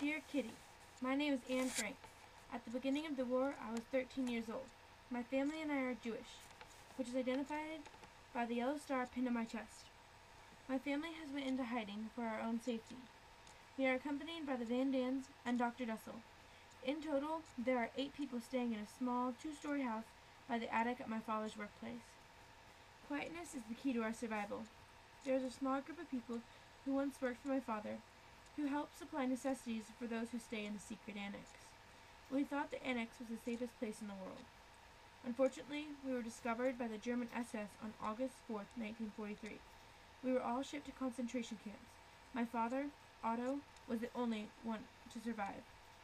Dear Kitty, my name is Anne Frank. At the beginning of the war, I was 13 years old. My family and I are Jewish, which is identified by the yellow star pinned on my chest. My family has went into hiding for our own safety. We are accompanied by the Van Dans and Dr. Dussel. In total, there are 8 people staying in a small, 2-story house by the attic at my father's workplace. Quietness is the key to our survival. There is a small group of people who once worked for my father, who help supply necessities for those who stay in the secret annex. We thought the annex was the safest place in the world. Unfortunately, we were discovered by the German SS on August 4th, 1943. We were all shipped to concentration camps. My father, Otto, was the only one to survive.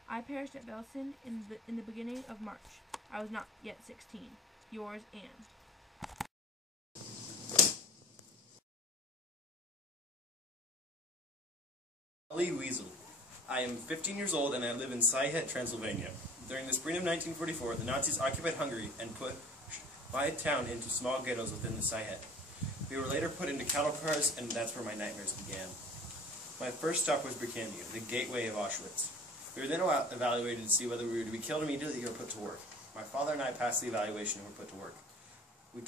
I perished at Velsen in the beginning of March. I was not yet 16. Yours, Anne. Ellie Wiesel. I am 15 years old and I live in Saihet, Transylvania. During the spring of 1944, the Nazis occupied Hungary and pushed my town into small ghettos within the Saihet. We were later put into cattle cars, and that's where my nightmares began. My first stop was Birkenau, the gateway of Auschwitz. We were then evaluated to see whether we were to be killed immediately or put to work. My father and I passed the evaluation and were put to work. We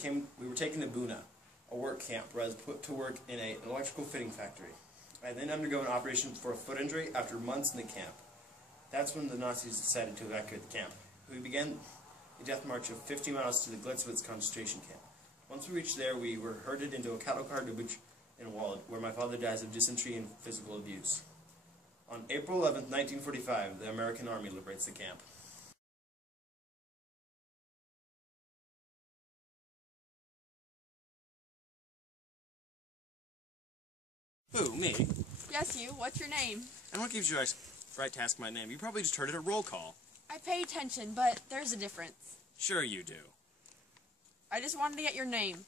were taken to Buna, a work camp, where I was put to work in an electrical fitting factory. I then undergo an operation for a foot injury after months in the camp. That's when the Nazis decided to evacuate the camp. We began a death march of 50 miles to the Glitzwitz concentration camp. Once we reached there, we were herded into a cattle car to Buch in Wald, where my father dies of dysentery and physical abuse. On April 11, 1945, the American Army liberates the camp. Who, me? Yes, you. What's your name? And what gives you the right to ask my name? You probably just heard it at roll call. I pay attention, but there's a difference. Sure you do. I just wanted to get your name.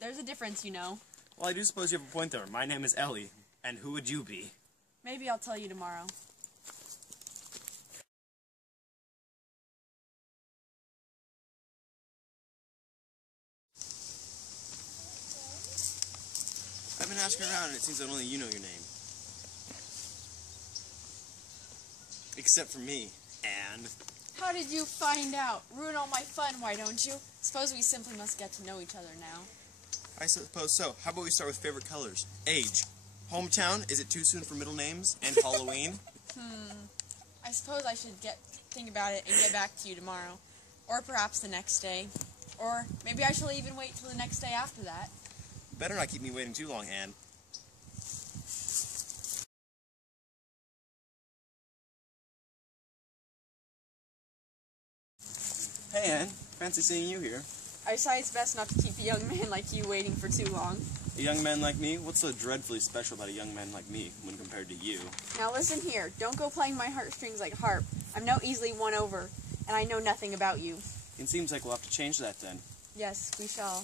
There's a difference, you know. Well, I do suppose you have a point there. My name is Ellie, and who would you be? Maybe I'll tell you tomorrow. I've been asking around, and it seems that only you know your name. Except for me, Anne. How did you find out? Ruin all my fun, why don't you? Suppose we simply must get to know each other now. I suppose so. How about we start with favorite colors? Age. Hometown, is it too soon for middle names? And Halloween? I suppose I should think about it and get back to you tomorrow. Or perhaps the next day. Or maybe I shall even wait till the next day after that. Better not keep me waiting too long, Anne. Hey, Anne. Fancy seeing you here. I decide it's best not to keep a young man like you waiting for too long. A young man like me? What's so dreadfully special about a young man like me when compared to you? Now listen here. Don't go playing my heartstrings like a harp. I'm no easily won over, and I know nothing about you. It seems like we'll have to change that then. Yes, we shall.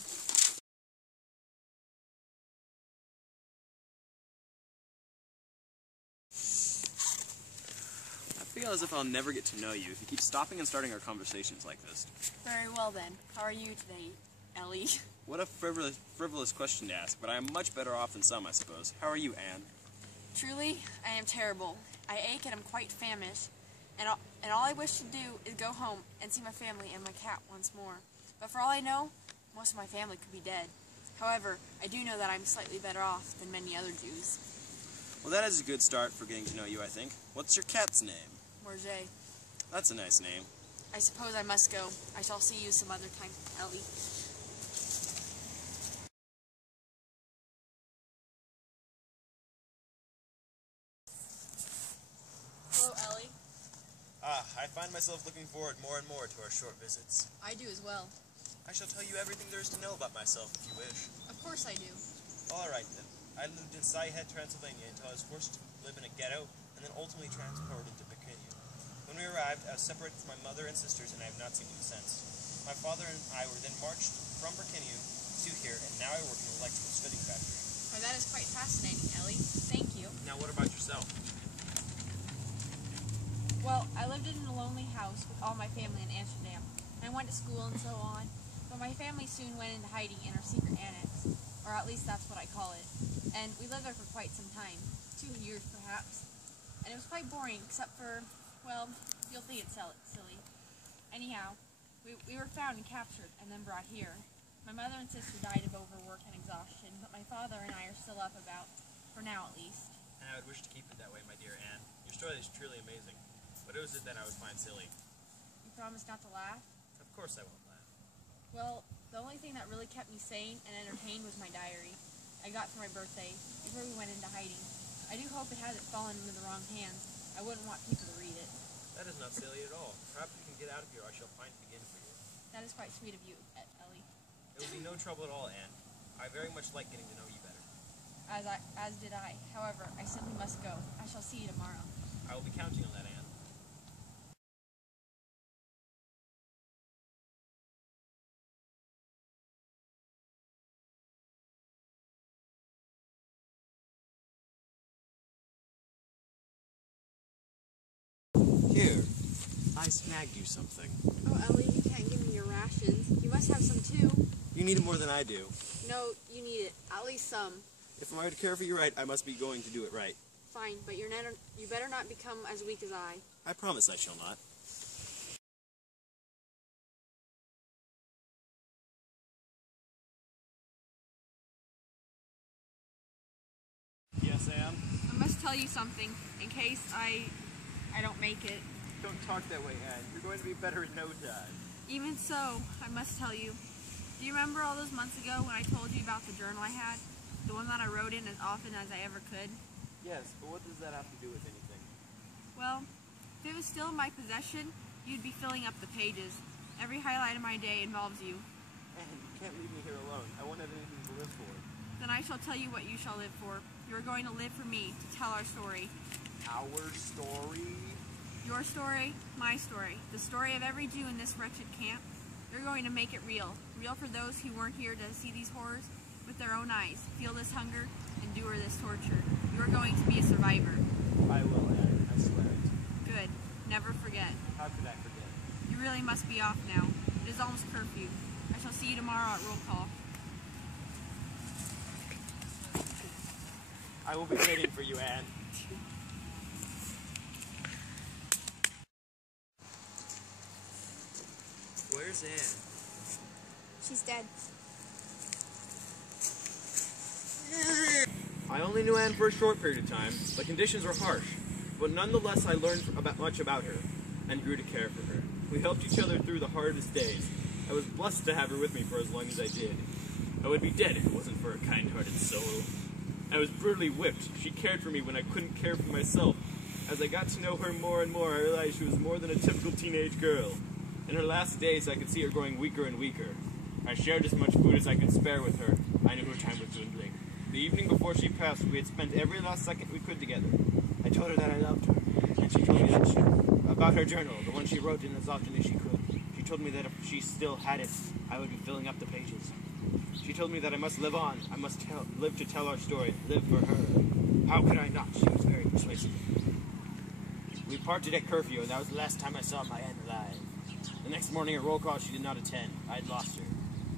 I feel as if I'll never get to know you if you keep stopping and starting our conversations like this. Very well then. How are you today, Ellie? What a frivolous question to ask, but I am much better off than some, I suppose. How are you, Anne? Truly, I am terrible. I ache and I'm quite famished, and all I wish to do is go home and see my family and my cat once more. But for all I know, most of my family could be dead. However, I do know that I'm slightly better off than many other Jews. Well, that is a good start for getting to know you, I think. What's your cat's name? Morge. That's a nice name. I suppose I must go. I shall see you some other time, Ellie. Hello, Ellie. I find myself looking forward more and more to our short visits. I do as well. I shall tell you everything there is to know about myself if you wish. Of course I do. All right, then. I lived in Saihet, Transylvania until I was forced to live in a ghetto and then ultimately transported to Birkenau. When we arrived, I was separated from my mother and sisters, and I have not seen them since. My father and I were then marched from Birkenau to here, and now I work in an electrical fitting factory. Why, that is quite fascinating, Ellie. Thank you. Now, what about yourself? Well, I lived in a lonely house with all my family in Amsterdam, and I went to school and so on, but my family soon went into hiding in our secret annex, or at least that's what I call it, and we lived there for quite some time, 2 years perhaps. and it was quite boring, except for, well, you'll think it's silly. Anyhow, we were found and captured, and then brought here. My mother and sister died of overwork and exhaustion, but my father and I are still up about, for now at least. And I would wish to keep it that way, my dear Anne. Your story is truly amazing. What is it that I would find silly? You promise not to laugh? Of course I won't laugh. Well, the only thing that really kept me sane and entertained was my diary I got for my birthday before we went into hiding. I do hope it hasn't fallen into the wrong hands. I wouldn't want people to read it. That is not silly at all. Perhaps we can get out of here. I shall find it again for you. That is quite sweet of you, Ellie. It will be no trouble at all, Anne. I very much like getting to know you better. As did I. However, I simply must go. I shall see you tomorrow. I will be counting on that, Anne. Here, I snagged you something. Oh, Ellie, you can't give me your rations. You must have some too. You need it more than I do. No, you need it. At least some. If I'm going to care for you right, I must be going to do it right. Fine, but you better not become as weak as I. I promise I shall not. Yes, Anne? I must tell you something, in case I don't make it. Don't talk that way, Anne. You're going to be better in no time. Even so, I must tell you. Do you remember all those months ago when I told you about the journal I had? The one that I wrote in as often as I ever could? Yes, but what does that have to do with anything? Well, if it was still in my possession, you'd be filling up the pages. Every highlight of my day involves you. Anne, you can't leave me here alone. I won't have anything to live for. Then I shall tell you what you shall live for. You are going to live for me, to tell our story. Our story? Your story, my story, the story of every Jew in this wretched camp. You're going to make it real. Real for those who weren't here to see these horrors with their own eyes, feel this hunger, endure this torture. You are going to be a survivor. I will, Anne. I swear it. Good. Never forget. How could I forget? You really must be off now. It is almost curfew. I shall see you tomorrow at roll call. I will be waiting for you, Anne. Where's Anne? She's dead. I only knew Anne for a short period of time. The conditions were harsh, but nonetheless I learned much about her and grew to care for her. We helped each other through the hardest days. I was blessed to have her with me for as long as I did. I would be dead if it wasn't for her kind-hearted soul. I was brutally whipped. She cared for me when I couldn't care for myself. As I got to know her more and more, I realized she was more than a typical teenage girl. In her last days, I could see her growing weaker and weaker. I shared as much food as I could spare with her. I knew her time was dwindling. The evening before she passed, we had spent every last second we could together. I told her that I loved her, and she told me that about her journal, the one she wrote in as often as she could. She told me that if she still had it, I would be filling up the pages. She told me that I must live on. I must live to tell our story, live for her. How could I not? She was very persuasive. We parted at curfew, and that was the last time I saw my Anne alive. The next morning at roll call, she did not attend. I had lost her.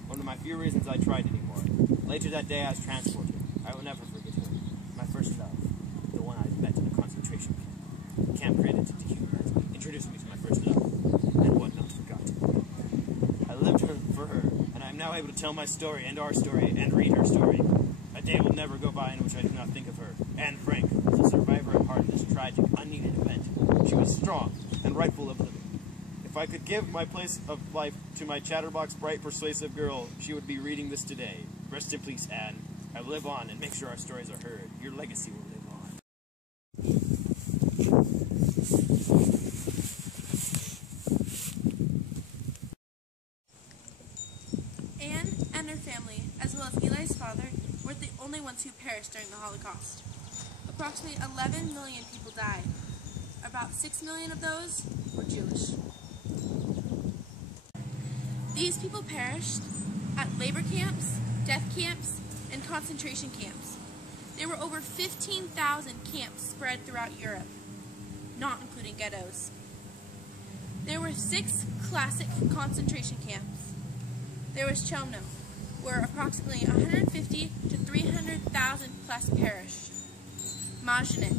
One of my few reasons I tried anymore. Later that day, I was transported. I will never forget her. My first love. The one I met in a concentration camp. Camp created to dehumanize me. Introduced me to my first love. And what not forgotten. I lived for her, and I am now able to tell my story and our story and read her story. A day will never go by in which I do not think of her. Anne Frank was a survivor at heart in this tragic, unneeded event. She was strong and rightful of living. If I could give my place of life to my chatterbox, bright, persuasive girl, she would be reading this today. Rest in peace, Anne. I will live on and make sure our stories are heard. Your legacy will live on. Anne and her family, as well as Eli's father, were the only ones who perished during the Holocaust. Approximately 11 million people died. About 6 million of those were Jewish. These people perished at labor camps, death camps, and concentration camps. There were over 15,000 camps spread throughout Europe, not including ghettos. There were 6 classic concentration camps. There was Chelmno, where approximately 150 to 300,000 plus perished. Majdanek,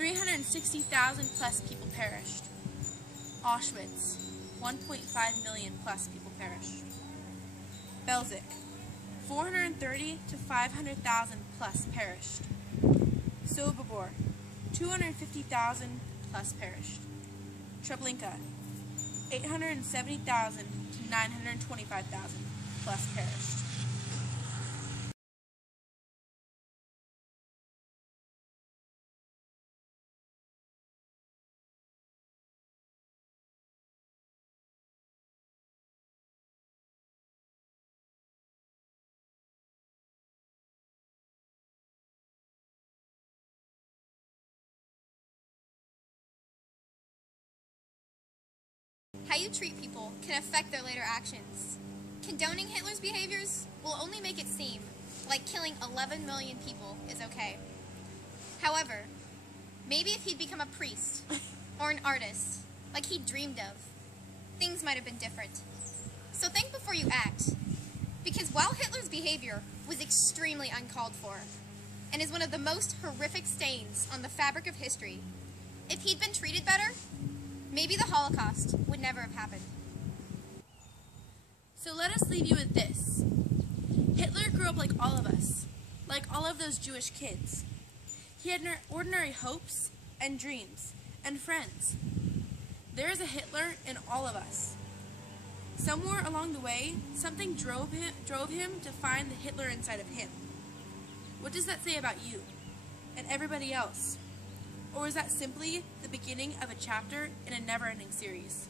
360,000 plus people perished. Auschwitz, 1.5 million plus people perished. Belzec, 430 to 500,000 plus perished. Sobibor, 250,000 plus perished. Treblinka, 870,000 to 925,000 plus perished. How you treat people can affect their later actions. Condoning Hitler's behaviors will only make it seem like killing 11 million people is okay. However, maybe if he'd become a priest or an artist, like he dreamed of, things might have been different. So think before you act, because while Hitler's behavior was extremely uncalled for, and is one of the most horrific stains on the fabric of history, if he'd been treated better, maybe the Holocaust would never have happened. So let us leave you with this. Hitler grew up like all of us, like all of those Jewish kids. He had ordinary hopes and dreams and friends. There is a Hitler in all of us. Somewhere along the way, something drove him to find the Hitler inside of him. What does that say about you and everybody else? Or is that simply the beginning of a chapter in a never-ending series?